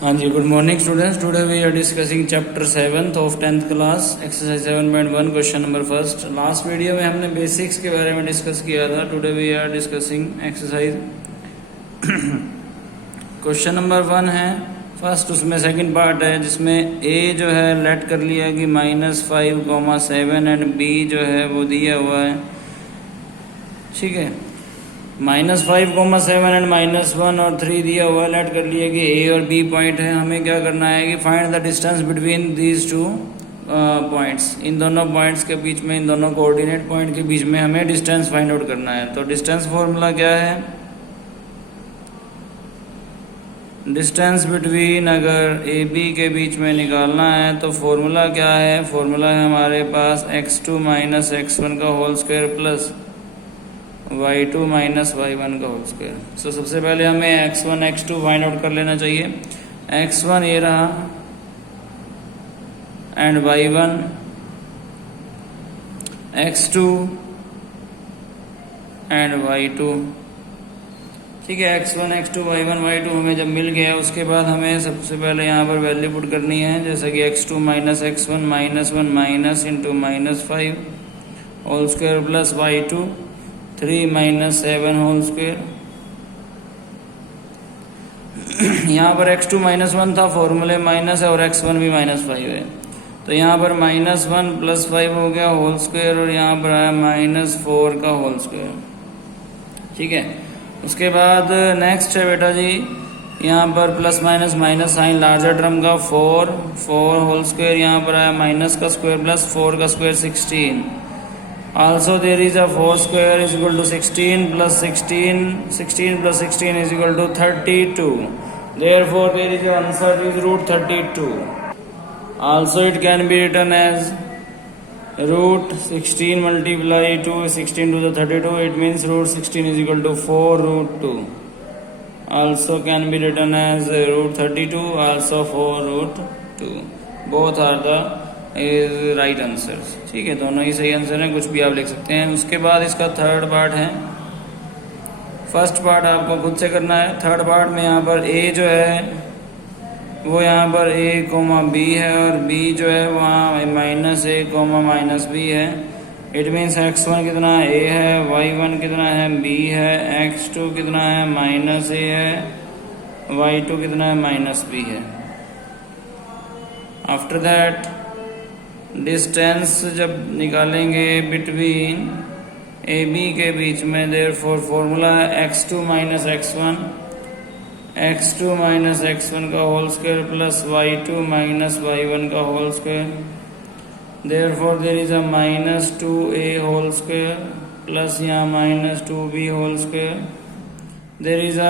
हाँ जी, good morning students. Today we are discussing chapter 7th of 10th class, exercise 7.1, question number first. Last video में हमने basics के बारे में डिस्कस किया था। Today we are discussing exercise question number 1 है फर्स्ट, उसमें सेकंड पार्ट है जिसमें ए जो है लेट कर लिया कि -5,7 एंड बी जो है वो दिया हुआ है। ठीक है, -5,7 एंड -1 और 3 दिया हुआ है। लेट कर लिया कि ए और बी पॉइंट है। हमें क्या करना है कि find the distance between these two points. इन दोनों पॉइंट्स के बीच में, इन दोनों कोऑर्डिनेट पॉइंट के बीच में हमें डिस्टेंस फाइंड आउट करना है। तो डिस्टेंस फॉर्मूला क्या है? डिस्टेंस बिटवीन अगर ए बी के बीच में निकालना है तो फॉर्मूला क्या है? फॉर्मूला है हमारे पास x2 - x1 का whole square plus y2 - y1 का होल स्क्वायर। सो सबसे पहले हमें x1 x2 फाइंड आउट कर लेना चाहिए। x1 ये रहा and y1, x2 and y2। ठीक है, x1 x2 y1 y2 हमें जब मिल गया उसके बाद हमें सबसे पहले यहाँ पर वैल्यू पुट करनी है, जैसे कि x2 - x1 -1 minus into -5 whole square plus y2 3 - 7 whole square. यहाँ पर x2 -1 था, फॉर्मूले माइनस है, और x1 भी -5 है, तो यहाँ पर -1 + 5 हो गया होल स्क्वायर, और यहाँ पर आया -4 का होल स्क्वायर। ठीक है, उसके बाद नेक्स्ट है बेटा जी, यहाँ पर plus minus minus sign larger term का 4 होल स्क्वायर, यहाँ पर आया माइनस का स्क्वायर प्लस 4 का square 16। Also there is a 4 square is equal to 16 plus 16 plus 16 is equal to 32. Therefore there is an answer is root 32. Also it can be written as root 16 multiply 2 16 to the 32. It means root 16 is equal to 4 root 2. Also can be written as root 32. Also 4 root 2. Both are the right answer. ठीक है, दोनों ही सही answer हैं, कुछ भी आप लिख सकते हैं। उसके बाद इसका थर्ड पार्ट है। फर्स्ट पार्ट आपको खुद से करना है। थर्ड पार्ट में यहाँ पर ए जो है वो यहाँ पर a, b है, और b जो है वहाँ -a, -b है। इट मीन्स x1 कितना a है, y1 कितना है b है, x2 कितना है -a है, y2 कितना है -b है। आफ्टर दैट डिस्टेंस जब निकालेंगे बिटवीन ए बी के बीच में, देयरफॉर फॉर्मूला है x2 - x1 का whole square plus y2 - y1 का whole square. Therefore there is a -2a whole square plus यहाँ -2b whole square. There is a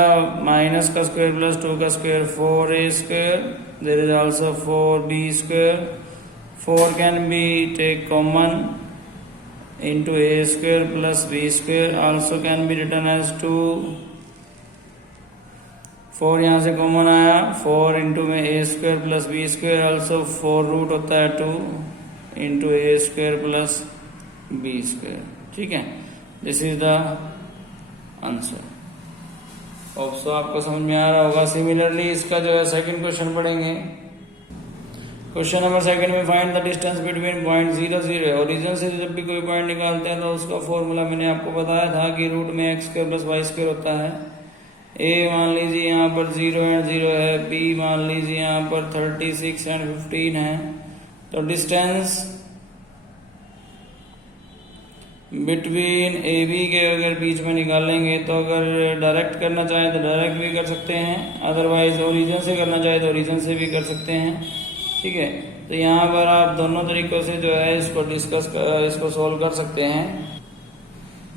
minus का square plus 2 का square 4a square. There is also 4b square. 4 can be take common into a square plus b square, also can be written as 2। 4 यहाँ से common आया, 4 इंटू में a square plus b square, also 4 root होता है 2 इंटू a square plus b square. ठीक है, this is the answer. Hope so आपको समझ में आ रहा होगा। सिमिलरली इसका जो है सेकंड क्वेश्चन पढ़ेंगे। क्वेश्चन नंबर सेकंड में find the distance between point 0 0। Origin से जब भी कोई पॉइंट निकालते हैं तो उसका फॉर्मूला मैंने आपको बताया था कि रूट में x square plus y square होता है। a मान लीजिए यहाँ पर 0 एंड 0 है, b मान लीजिए यहाँ पर 36 एंड 15 है। तो डिस्टेंस बिटवीन ए बी के अगर बीच में निकालेंगे तो अगर डायरेक्ट करना चाहें तो डायरेक्ट भी कर सकते हैं, अदरवाइज ओरिजिन से करना चाहे तो ओरिजिन से भी कर सकते हैं। ठीक है, तो यहाँ पर आप दोनों तरीकों से जो है इसको सोल्व कर सकते हैं।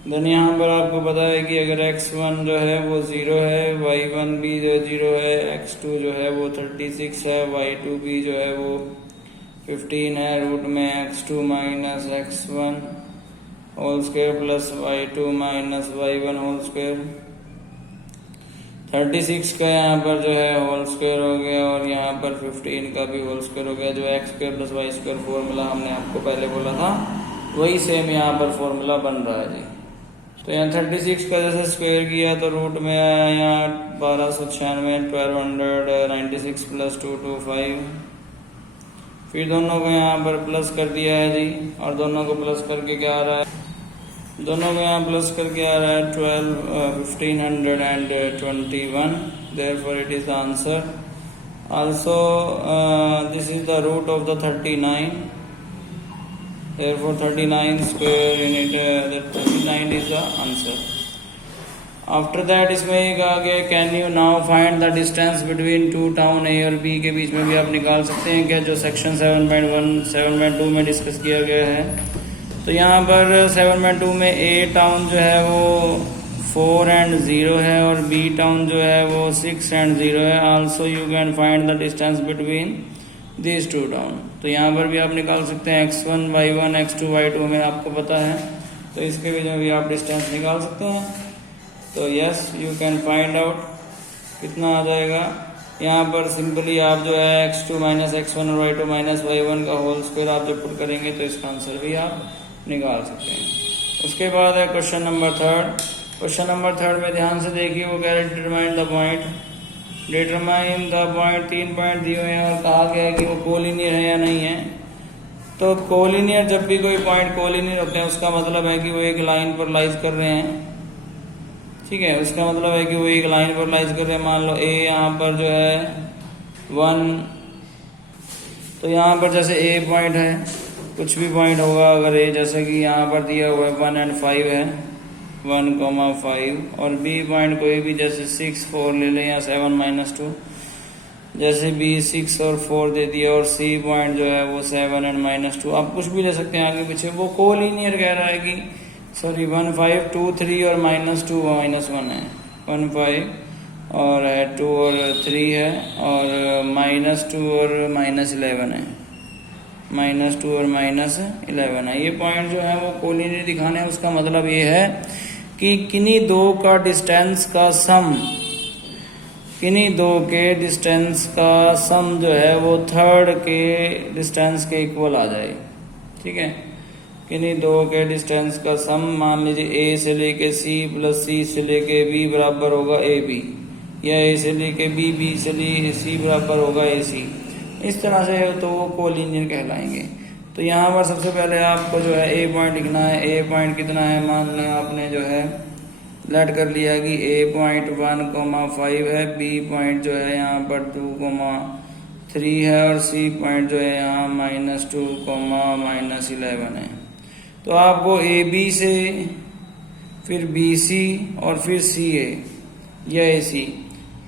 देन यहाँ पर आपको पता है कि अगर x1 जो है वो 0 है, y1 भी जो 0 है, x2 जो है वो 36 है, y2 भी जो है वो 15 है, रूट में x2 - x1 whole square plus y2 - y1 whole square. 36 का यहाँ पर जो है होल स्क्वायर हो गया, और यहाँ पर 15 का भी होल स्क्वायर हो गया। जो x square plus y square formula हमने आपको पहले बोला था वही सेम यहाँ पर फॉर्मूला बन रहा है जी। तो यहाँ 36 का जैसे स्क्वायर किया तो रूट में आया यहाँ 1296, 1296 प्लस 225। फिर दोनों को यहाँ पर प्लस कर दिया है जी, और दोनों को प्लस करके क्या आ रहा है, दोनों को यहाँ प्लस करके आ रहा है 1521। therefore it is the answer. Also this is the root of the 39, therefore 39 square in it, that 39 is the answer. After that इसमें एक आ गया, can you now find the distance between two town A और B के बीच में भी आप निकाल सकते हैं क्या, जो सेक्शन 7.1 7.2 में डिस्कस किया गया है। तो यहाँ पर 7.2 में ए टाउन जो है वो 4 and 0 है और बी टाउन जो है वो 6 and 0 है। Also you can find the distance between this two town. तो यहाँ पर भी आप निकाल सकते हैं x1 y1 x2 y2 में आपको पता है, तो इसके बीच में भी आप डिस्टेंस निकाल सकते हैं। तो yes you can find out कितना आ जाएगा। यहाँ पर सिंपली आप जो है x2 माइनस x1 और y2 माइनस y1 का होल स्क्वायर आप जब पुट करेंगे तो इसका आंसर भी आप निकाल सकते हैं। उसके बाद है क्वेश्चन नंबर 3। क्वेश्चन नंबर 3 में ध्यान से देखिए, वो कह रहे determine the point. Determine the point 3 point दिए हुए हैं और कहा गया है कि वो कोलिनियर है या नहीं है। तो कोलिनियर, जब भी कोई पॉइंट कोलिनियर होते हैं उसका मतलब है कि वो एक लाइन पर लाइज कर रहे हैं, ठीक है। उसका मतलब है कि वो एक लाइन पर लाइज कर रहे हैं। मान लो ए यहाँ पर जो है 1, तो यहाँ पर जैसे ए पॉइंट है, कुछ भी पॉइंट होगा अगर ए, जैसे कि यहाँ पर दिया हुआ है 1 and 5 है, 1,5, और बी पॉइंट कोई भी जैसे 6 4 ले लें या 7 - 2, जैसे बी 6 और 4 दे दिया, और सी पॉइंट जो है वो 7 and -2, आप कुछ भी ले सकते हैं आगे पीछे। वो कोलिनियर कह रहा है कि सॉरी 1 5 2 3 और -2 -1 है, 1 5 और 2 और 3 है, और -2 और -11 है, -2 और -11 है। ये पॉइंट जो है वो कोलिनियर दिखाने हैं। उसका मतलब ये है कि किन्हीं दो का डिस्टेंस का सम, किन्हीं दो के डिस्टेंस का सम जो है वो थर्ड के डिस्टेंस के इक्वल आ जाए, ठीक है। किन्हीं दो के डिस्टेंस का सम, मान लीजिए ए से लेके सी प्लस सी से लेके बी बराबर होगा ए बी, या ए से लेके बी, बी से लेके सी बराबर होगा ए सी। इस तरह से तो वो कोलिनियर कहलाएंगे। तो यहाँ पर सबसे पहले आपको जो है ए पॉइंट लिखना है। ए पॉइंट कितना है, मान लें आपने जो है लेट कर लिया कि ए पॉइंट 1,5 है, बी पॉइंट जो है यहाँ पर 2,3 है, और सी पॉइंट जो है यहाँ -2, -11 है। तो आपको ए बी से, फिर बी सी और फिर सी ए या ए सी,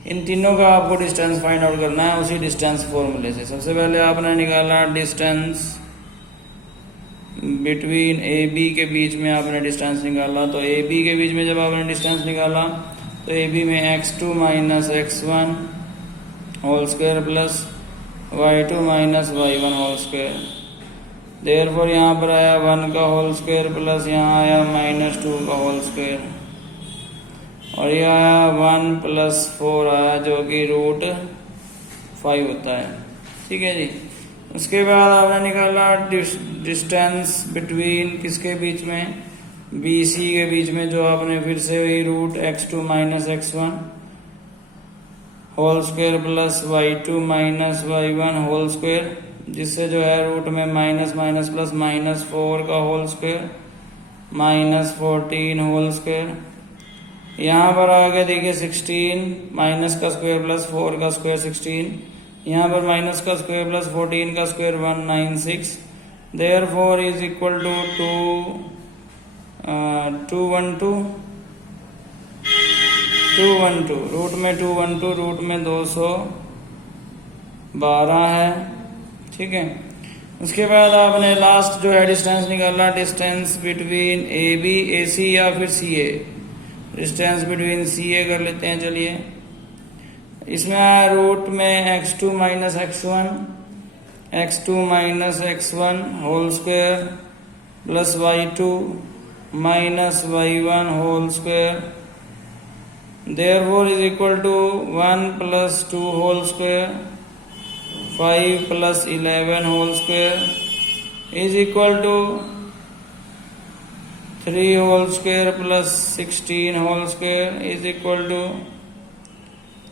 इन तीनों का आपको डिस्टेंस फाइंड आउट करना है उसी डिस्टेंस फॉर्मूले से। सबसे पहले आपने निकाला डिस्टेंस बिटवीन ए बी के बीच में आपने डिस्टेंस निकाला। तो ए बी के बीच में जब आपने डिस्टेंस निकाला तो ए बी में x2 minus x1 whole square plus y2 minus y1 whole square. Therefore यहाँ पर आया 1 का होल स्क्वायर प्लस यहाँ आया -2 का होल स्क्वायर, और ये आया 1 + 4 आया जो कि √5 होता है, ठीक है जी। उसके बाद आपने निकाला डिस्टेंस बिटवीन किसके बीच में, बी सी के बीच में, जो आपने फिर से वही √x2 minus x1 whole square plus y2 minus y1 whole square, जिससे जो है रूट में माइनस माइनस प्लस -4 का होल स्क्वायर -14 होल स्क्वायर। यहाँ पर आ गया देखिए 16, माइनस का स्क्वायर प्लस 4 का स्क्वायर 16, यहाँ पर माइनस का स्क्वायर प्लस 14 का square 196। Therefore is equal to 212 root में 212 रूट में 212 है, ठीक है। उसके बाद आपने लास्ट जो है डिस्टेंस निकाला, डिस्टेंस बिटवीन ए बी ए सी या फिर सी ए। डिस्टेंस बिटवीन सी ए कर लेते हैं, चलिए। इसमें आया रूट में x2 minus x1 whole square plus y2 minus y1 whole square. Therefore is equal to 1 + 2 whole square 5 + 11 whole square is equal to 3 whole square plus 16 whole square is equal to,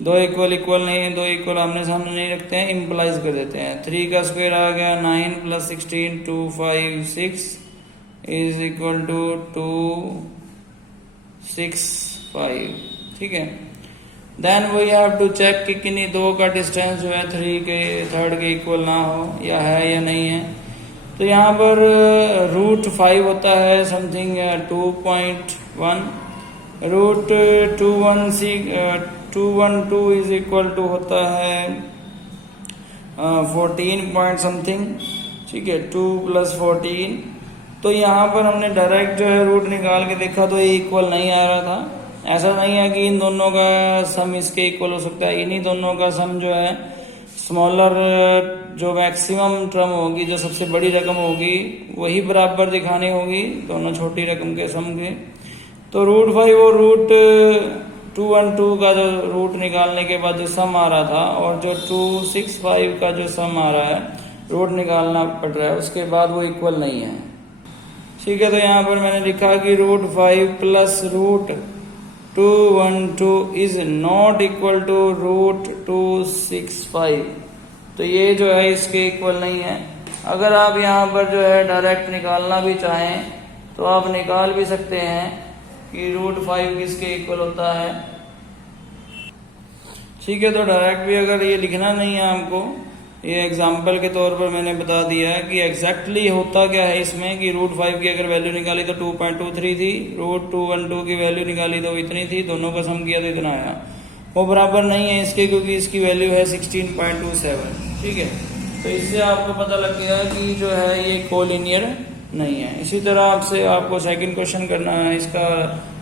दो equal equal नहीं है, दो equal आमने सामने नहीं रखते हैं, implies कर देते हैं। 3 का स्क्वायर आ गया 9 प्लस 16 2 5 6 इज इक्वल टू 2 6 5। ठीक है, then we have to check कि किन्हीं दो का डिस्टेंस जो है 3 के थर्ड के इक्वल ना हो, या है या नहीं है। तो यहाँ पर रूट 5 होता है something 2.1, root 212 is equal to होता है 14 पॉइंट समथिंग। ठीक है, 2 प्लस 14। तो यहाँ पर हमने डायरेक्ट जो है रूट निकाल के देखा तो ये इक्वल नहीं आ रहा था। ऐसा नहीं है कि इन दोनों का सम इसके इक्वल हो सकता है, इन्हीं दोनों का सम जो है स्मॉलर जो मैक्सिमम टर्म होगी, जो सबसे बड़ी रकम होगी वही बराबर दिखानी होगी दोनों छोटी रकम के सम के। तो रूट 5 और रूट 212 का जो रूट निकालने के बाद जो सम आ रहा था, और जो 265 का जो सम आ रहा है रूट निकालना पड़ रहा है, उसके बाद वो इक्वल नहीं है। ठीक है, तो यहाँ पर मैंने लिखा कि root 5 plus root 212 is not equal to root 265। तो ये जो है इसके इक्वल नहीं है। अगर आप यहाँ पर जो है डायरेक्ट निकालना भी चाहें तो आप निकाल भी सकते हैं कि रूट 5 किसके इक्वल होता है। ठीक है, तो डायरेक्ट भी अगर ये लिखना नहीं है हमको, ये एग्जाम्पल के तौर पर मैंने बता दिया है कि एग्जैक्टली होता क्या है इसमें कि रूट 5 की अगर वैल्यू निकाली तो 2.23 थी, रूट 212 की वैल्यू निकाली तो इतनी थी, दोनों का सम किया तो इतना आया। वो बराबर नहीं है इसके, क्योंकि इसकी वैल्यू है 16.27। ठीक है, तो इससे आपको पता लग गया कि जो है ये कोलिनियर नहीं है। इसी तरह आपसे आपको सेकंड क्वेश्चन करना है, इसका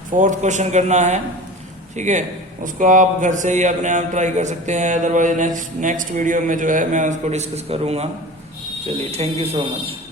फोर्थ क्वेश्चन करना है। ठीक है, उसको आप घर से ही अपने आप ट्राई कर सकते हैं, अदरवाइज नेक्स्ट वीडियो में जो है मैं उसको डिस्कस करूंगा। चलिए, थैंक यू सो मच।